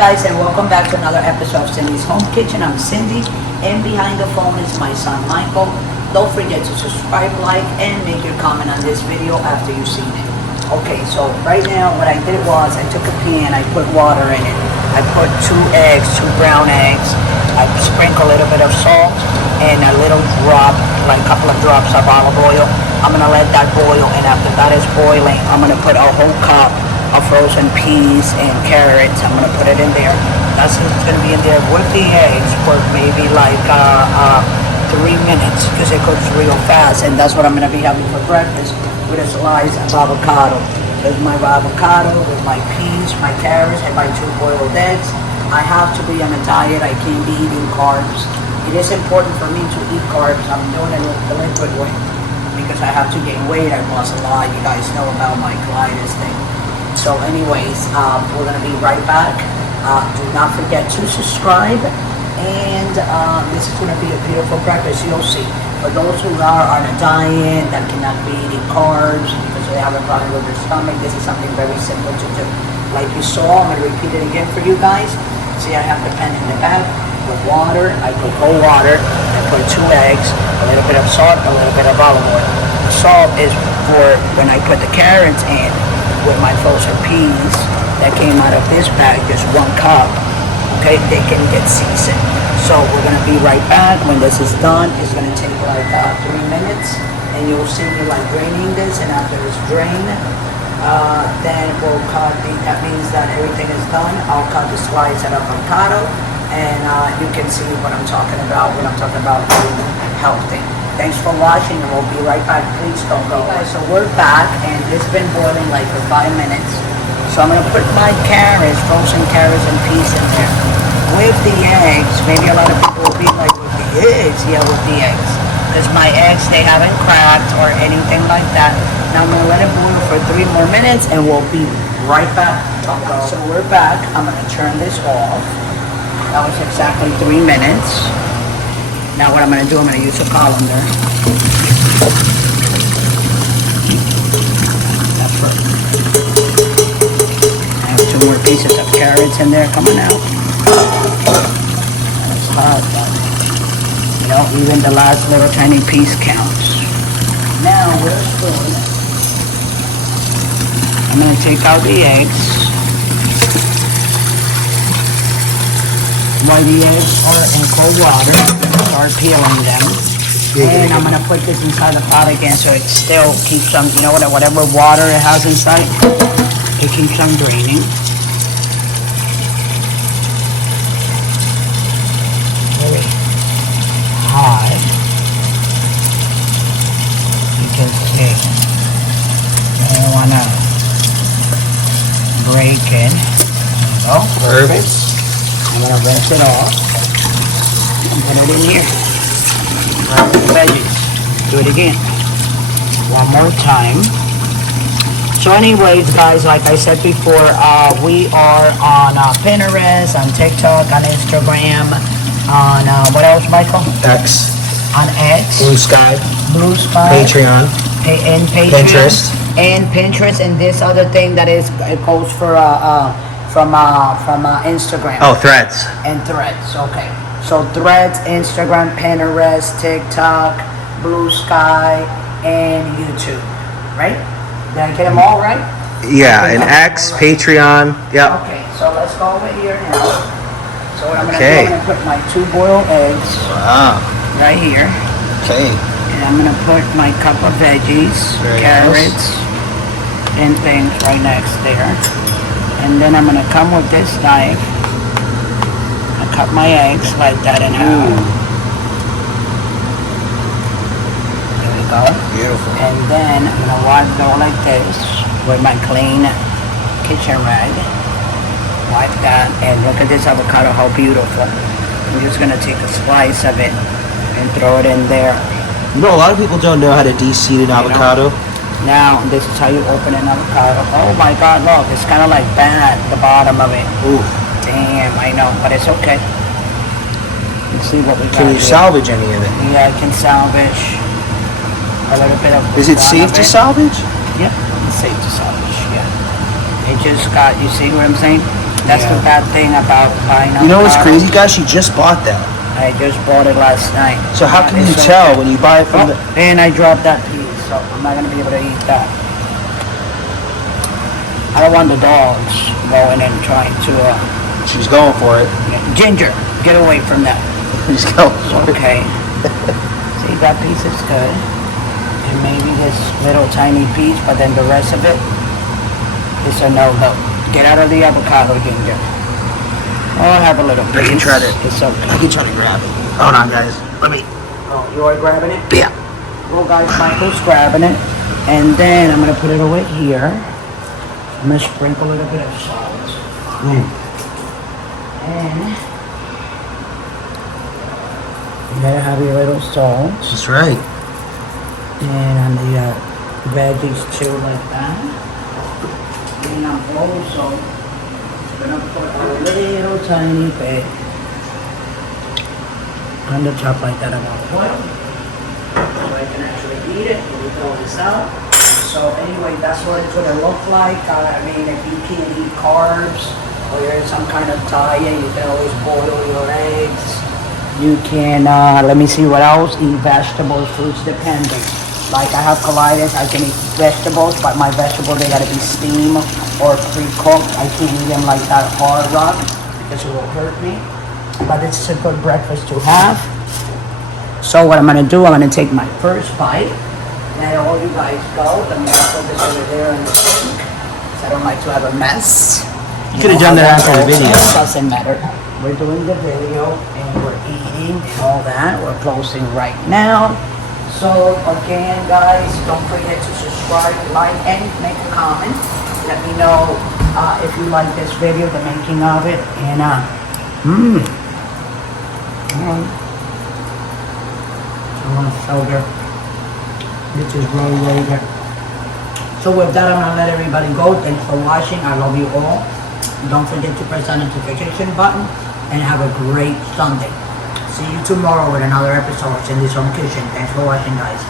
guys, and welcome back to another episode of Cindy's Home Kitchen. I'm Cindy, and behind the phone is my son Michael. Don't forget to subscribe, like, and make your comment on this video after you've seen it. Okay, so right now what I did was I took a pan, I put water in it. I put 2 eggs, 2 brown eggs. I sprinkle a little bit of salt and a little drop, like a couple of drops of olive oil. I'm gonna let that boil, and after that is boiling, I'm gonna put a whole cup of frozen peas and carrots. I'm gonna put it in there. That's it's gonna be in there with the eggs for maybe like 3 minutes because it cooks real fast, and that's what I'm gonna be having for breakfast with a slice of avocado. There's my avocado with my peas, my carrots, and my 2 boiled eggs. I have to be on a diet. I can't be eating carbs. It is important for me to eat carbs. I'm doing it the liquid way because I have to gain weight. I lost a lot. You guys know about my colitis thing. So anyways, we're going to be right back. Do not forget to subscribe. And this is going to be a beautiful breakfast. You'll see. For those who are on a diet that cannot be eating carbs because they have a problem with their stomach, this is something very simple to do. Like you saw, I'm going to repeat it again for you guys. See, I have the pan in the back with water. I put cold water. I put 2 eggs, a little bit of salt, a little bit of olive oil. The salt is for when I put the carrots in. With my frozen peas that came out of this bag, just 1 cup, okay, they can get seasoned. So we're gonna be right back. When this is done, it's gonna take like 3 minutes, and you'll see me like draining this, and after it's drained, then we'll cut that means that everything is done. I'll cut the slice of avocado, and you can see what I'm talking about when I'm talking about food healthy. Thanks for watching, and we'll be right back. Please don't go. Okay, so we're back, and it's been boiling like for 5 minutes. So I'm gonna put my carrots, frozen carrots and peas in there with the eggs. Maybe a lot of people will be like, with the eggs? Yeah, with the eggs. Because my eggs, they haven't cracked or anything like that. Now I'm gonna let it boil for 3 more minutes, and we'll be right back. Don't go. So we're back. I'm gonna turn this off. That was exactly 3 minutes. Now what I'm going to do, I'm going to use a colander. That's right. I have 2 more pieces of carrots in there coming out. That's hot, but you know, even the last little tiny piece counts. Now we're spoon. I'm going to take out the eggs. While the eggs are in cold water, start peeling them, and I'm gonna put this inside the pot again so it still keeps on, you know, whatever water it has inside, it keeps on draining. Very hot. You can see. I don't wanna break it. Oh, perfect. I'm gonna rinse it off. Put it in here. Grab the veggies. Do it again. One more time. So anyways, guys, like I said before, we are on Pinterest, on TikTok, on Instagram, on what else, Michael? X. On X. Blue Sky. Blue Sky. Patreon. And Patreon. Pinterest. And Pinterest, and this other thing that is, it goes for from Instagram. Oh, Threads. And Threads, okay. So Threads, Instagram, Pinterest, TikTok, Blue Sky, and YouTube, right? Did I get them all right? Yeah, and X, Patreon, yep. Okay, so let's go over here now. So what I'm going to do, I'm going to put my 2 boiled eggs right here. Okay. And I'm going to put my cup of veggies, carrots, and things right next there. And then I'm going to come with this knife. I cut my eggs like that in half. There we go. Beautiful. And then I'm going to go like this with my clean kitchen rag. Wipe that, and look at this avocado, how beautiful. I'm just going to take a slice of it and throw it in there. You know, a lot of people don't know how to de-seed an avocado. Now, this is how you open an avocado. Oh my God, look, it's kind of like bad, the bottom of it. Ooh. Damn, I know, but it's okay. Let's see what we got. Can you salvage any of it? Yeah, I can salvage a little bit of. Is it safe to salvage? Yeah, it's safe to salvage, yeah. It just got, you see what I'm saying? That's the Yeah. bad thing about buying You know what's avocado. crazy, guys? She just bought that. I just bought it last night. So how can you It's tell okay. when you buy it from the... And I dropped that piece, so I'm not gonna be able to eat that. I don't want the dogs going and trying to, She's going for it. Ginger, get away from that. She's going for it. Okay. See, that piece is good. And maybe this little tiny piece, but then the rest of it is a no-no. Get out of the avocado, Ginger. Oh, I have a little piece. I can try to... It's okay. I can try to grab it. Hold on, guys. Let me... Oh, you are grabbing it? Yeah. Well, guys, Michael's grabbing it. And then I'm going to put it over here. I'm going to sprinkle a little bit of salt. And you gotta have your little salt. That's right. And on the veggies too, like that. And I'm also gonna put a little tiny bit on the top like that of oil. So I can actually eat it when we throw this out. So anyway, that's what it's gonna look like. I mean, if you can't eat carbs or you're in some kind of diet, you can always boil your eggs. You can, let me see what else, eat vegetables, fruits, depending. Like I have colitis, I can eat vegetables, but my vegetables, they gotta be steamed or pre-cooked. I can't eat them like that hard raw because it will hurt me. But it's a good breakfast to have. So what I'm gonna do, I'm gonna take my first bite. Let all you guys go. Let me put this over there in the sink. 'Cause I don't like to have a mess. You could have done that after the video. It doesn't matter. We're doing the video and we're eating and all that. We're posting right now. So again, guys, don't forget to subscribe, like, and make a comment. Let me know if you like this video, the making of it, and I want to show you. This is really, really good. So with that, I'm gonna let everybody go. Thanks for watching. I love you all. Don't forget to press that notification button and have a great Sunday. See you tomorrow with another episode of Cindy's Home Kitchen. Thanks for watching, guys.